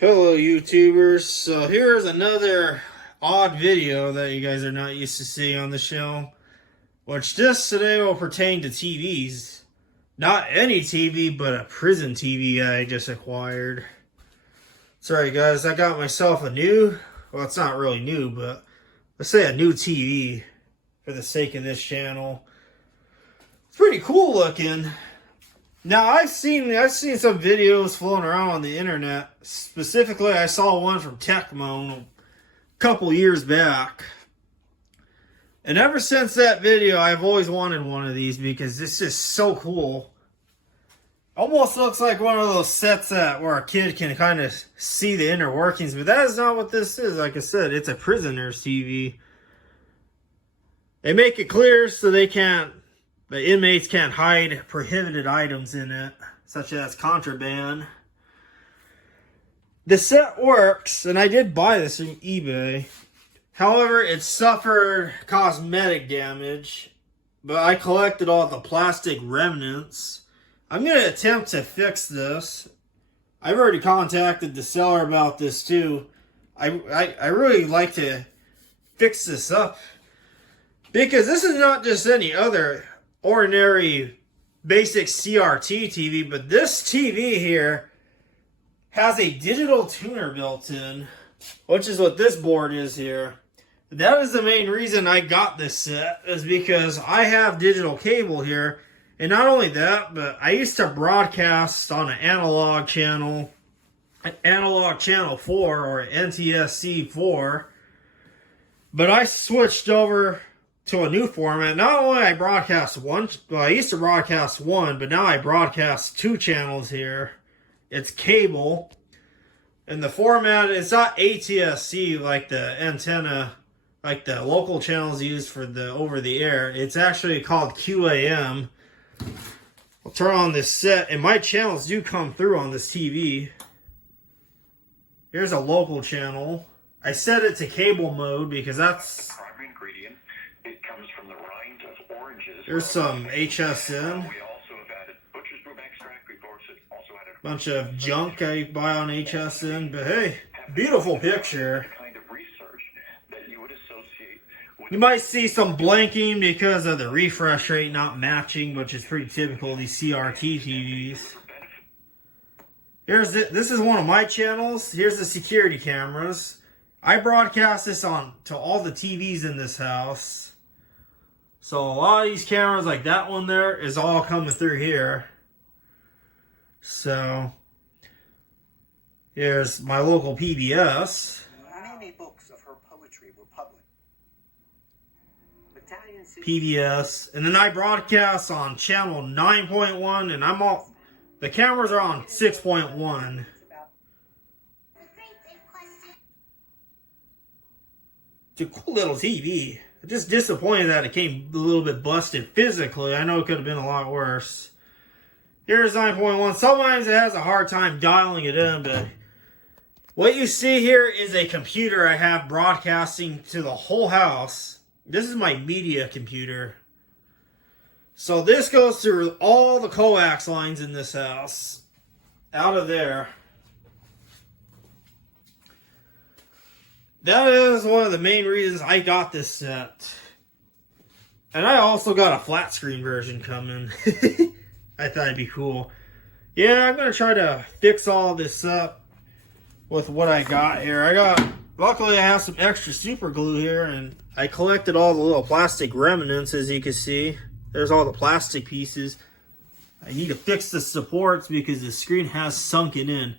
Hello YouTubers, so here's another odd video that you guys are not used to seeing on the show, which this today will pertain to TVs. Not any TV, but a prison TV I just acquired. Sorry guys, I got myself a new, well it's not really new, but let's say a new TV for the sake of this channel. It's pretty cool looking. Now, I've seen some videos floating around on the internet. Specifically, I saw one from Tecmo a couple years back. And ever since that video, I've always wanted one of these because it's just so cool. Almost looks like one of those sets where a kid can kind of see the inner workings. But that is not what this is. Like I said, it's a prisoner's TV. They make it clear so the inmates can't hide prohibited items in it, such as contraband. The set works, and I did buy this from eBay. However, it suffered cosmetic damage, but I collected all the plastic remnants. I'm going to attempt to fix this. I've already contacted the seller about this too. I really like to fix this up, because this is not just any other ordinary basic CRT TV, but this TV here has a digital tuner built in, which is what this board is here. That is the main reason I got this set, is because I have digital cable here. And not only that, but I used to broadcast on an analog channel 4 or NTSC 4, but I switched over to a new format. Not only I broadcast one, well, I used to broadcast one, but now I broadcast 2 channels here. It's cable, and the format is not ATSC like the antenna, like the local channels used for the over the air. It's actually called QAM. I'll turn on this set, and my channels do come through on this TV. Here's a local channel. I set it to cable mode because that's primary ingredient. It comes from the rind of oranges. There's some HSN. We also have added butcher's brew extract. We've also added Bunch of junk I buy on HSN, but hey, beautiful picture. the kind of research that you would associate with You might see some blanking because of the refresh rate not matching, which is pretty typical of these CRT TVs. This is one of my channels. Here's the security cameras. I broadcast this on to all the TVs in this house. So a lot of these cameras, like that one there, is all coming through here. So here's my local PBS. Many books of her poetry were published. PBS, and then I broadcast on channel 9.1, and the cameras are on 6.1. It's a cool little TV. I'm just disappointed that it came a little bit busted physically. I know it could have been a lot worse. Here's 9.1. Sometimes it has a hard time dialing it in, but what you see here is a computer I have broadcasting to the whole house. This is my media computer. So this goes through all the coax lines in this house. Out of there. That is one of the main reasons I got this set. And I also got a flat screen version coming. I thought it'd be cool. Yeah, I'm going to try to fix all this up with what I got here. Luckily I have some extra super glue here, and I collected all the little plastic remnants, as you can see. There's all the plastic pieces. I need to fix the supports because the screen has sunken in.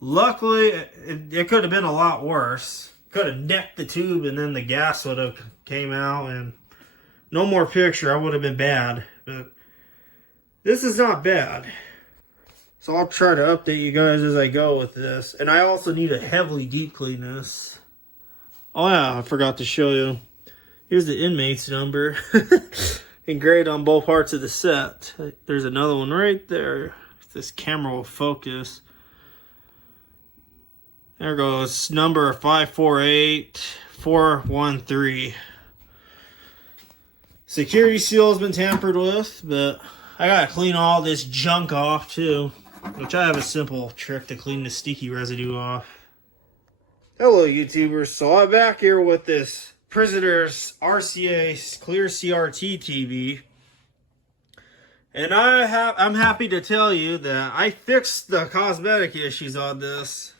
Luckily, it could have been a lot worse. Could have necked the tube and then the gas would have came out and no more picture. I would have been bad. But this is not bad. So I'll try to update you guys as I go with this. And I also need to heavily deep clean this. Oh yeah, I forgot to show you. Here's the inmate's number. Engraved on both parts of the set. There's another one right there. If this camera will focus. There goes number 548413. Security seal has been tampered with, but I gotta clean all this junk off too. which I have a simple trick to clean the sticky residue off. Hello YouTubers, so I'm back here with this Prisoner's RCA Clear CRT TV. And I'm happy to tell you that I fixed the cosmetic issues on this.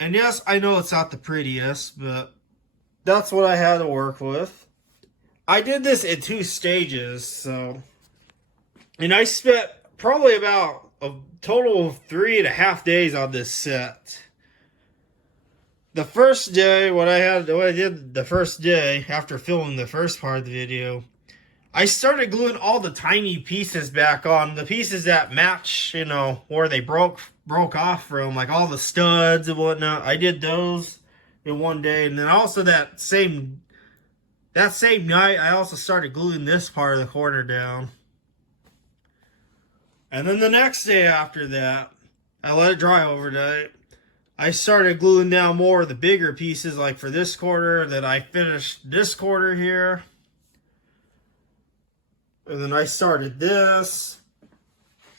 And yes, I know it's not the prettiest, but that's what I had to work with. I did this in 2 stages, so... And I spent probably about a total of 3.5 days on this set. The first day, what I did the first day, after filming the first part of the video, I started gluing all the tiny pieces back on. The pieces that match, you know, where they broke off from, like all the studs and whatnot. I did those in one day. And then also that same night, I also started gluing this part of the corner down. And then the next day after that, I let it dry overnight. I started gluing down more of the bigger pieces, like for this quarter, that I finished this quarter here. And then I started this.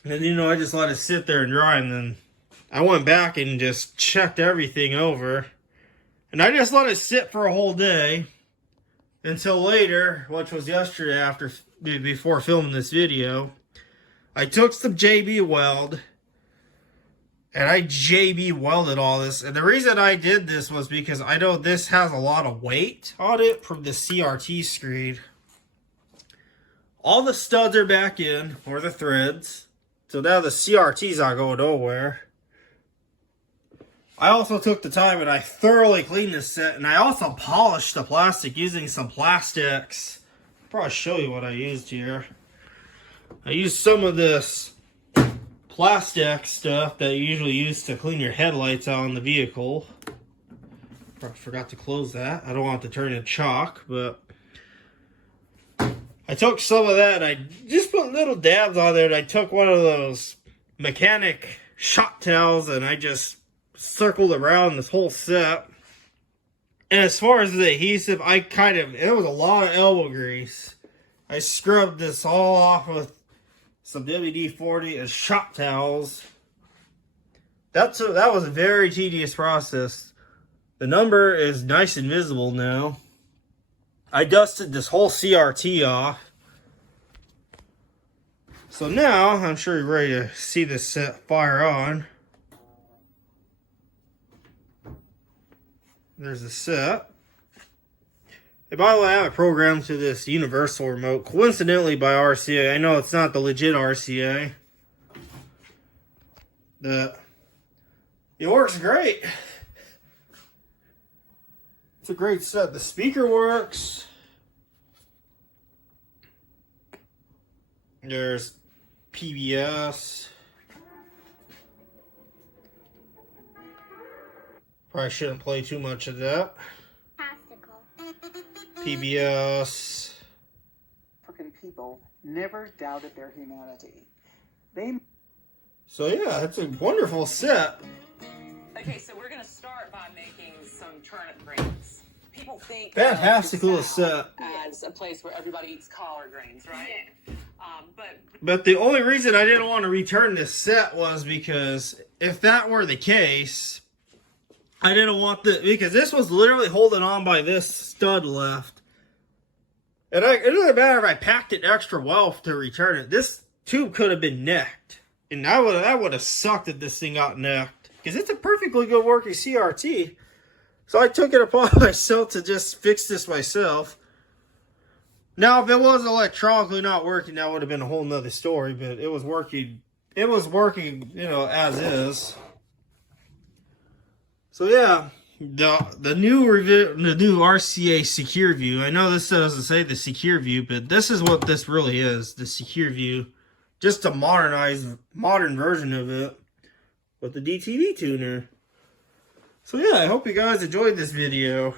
And you know, I just let it sit there and dry. And then I went back and just checked everything over. And I just let it sit for a whole day. Until later, which was yesterday before filming this video. I took some JB weld. And I JB welded all this. And the reason I did this was because I know this has a lot of weight on it from the CRT screen. All the studs are back in, or the threads. So now the CRT's not going nowhere. I also took the time and I thoroughly cleaned this set. And I also polished the plastic using some plastics. I'll probably show you what I used here. I used some of this plastic stuff that you usually use to clean your headlights out on the vehicle. I forgot to close that. I don't want it to turn into chalk, but... I took some of that and I just put little dabs on there, and I took one of those mechanic shop towels and I just circled around this whole set. And as far as the adhesive, it was a lot of elbow grease. I scrubbed this all off with some WD-40 and shop towels. That was a very tedious process. The number is nice and visible now. I dusted this whole CRT off. So now, I'm sure you're ready to see this set fire on. There's the set. And by the way, I have it programmed to this universal remote, coincidentally by RCA. I know it's not the legit RCA. It works great. It's a great set. The speaker works. There's PBS. Probably shouldn't play too much of that. PBS. African people never doubted their humanity. So yeah, it's a wonderful set. Okay, so we're gonna start by making some turnip greens. People think fantastic little set as a place where everybody eats collard greens, right? Yeah. But the only reason I didn't want to return this set was because if that were the case, I didn't want because this was literally holding on by this stud left. And it doesn't matter if I packed it extra well to return it. This tube could have been necked. And that would have sucked if this thing got necked. Because it's a perfectly good working CRT. So I took it upon myself to just fix this myself. Now, if it was electronically not working, that would have been a whole nother story. But it was working. It was working, you know, as is. So yeah, the new RCA Secureview. I know this doesn't say the Secureview, but this is what this really is. The Secureview, just a modern version of it with the DTV tuner. So yeah, I hope you guys enjoyed this video.